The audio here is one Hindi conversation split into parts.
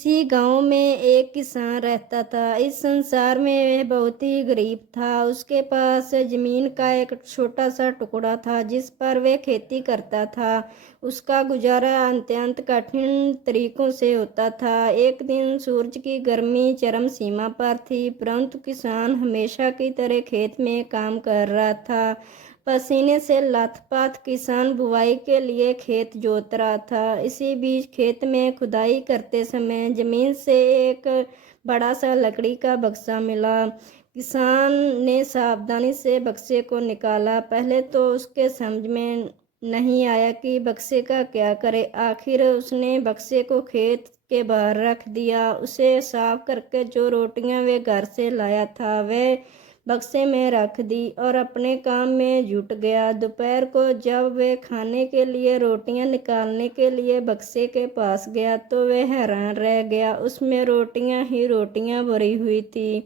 किसी गांव में एक किसान रहता था। इस संसार में वह बहुत ही गरीब था। उसके पास जमीन का एक छोटा सा टुकड़ा था जिस पर वह खेती करता था। उसका गुजारा अत्यंत कठिन तरीकों से होता था। एक दिन सूरज की गर्मी चरम सीमा पर थी, परंतु किसान हमेशा की तरह खेत में काम कर रहा था। पसीने से लथपथ किसान बुवाई के लिए खेत जोत रहा था। इसी बीच खेत में खुदाई करते समय जमीन से एक बड़ा सा लकड़ी का बक्सा मिला। किसान ने सावधानी से बक्से को निकाला। पहले तो उसके समझ में नहीं आया कि बक्से का क्या करे। आखिर उसने बक्से को खेत के बाहर रख दिया। उसे साफ करके जो रोटियां वे घर से लाया था वह बक्से में रख दी और अपने काम में जुट गया। दोपहर को जब वे खाने के लिए रोटियां निकालने के लिए बक्से के पास गया तो वह हैरान रह गया। उसमें रोटियां ही रोटियां भरी हुई थी।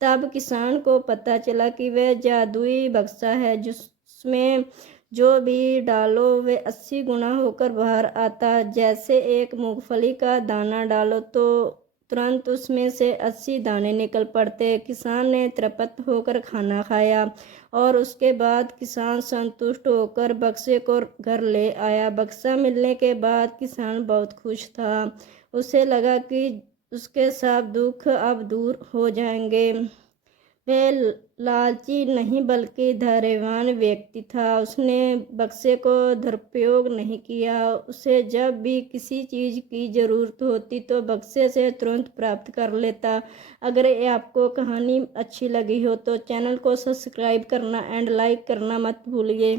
तब किसान को पता चला कि वह जादुई बक्सा है जिसमें जो भी डालो वे 80 गुना होकर बाहर आता। जैसे एक मूंगफली का दाना डालो तो तुरंत उसमें से 80 दाने निकल पड़ते। किसान ने तृप्त होकर खाना खाया और उसके बाद किसान संतुष्ट होकर बक्से को घर ले आया। बक्सा मिलने के बाद किसान बहुत खुश था। उसे लगा कि उसके सब दुख अब दूर हो जाएंगे। वह लालची नहीं बल्कि धैर्यवान व्यक्ति था। उसने बक्से को दुरुपयोग नहीं किया। उसे जब भी किसी चीज़ की ज़रूरत होती तो बक्से से तुरंत प्राप्त कर लेता। अगर ये आपको कहानी अच्छी लगी हो तो चैनल को सब्सक्राइब करना एंड लाइक करना मत भूलिए।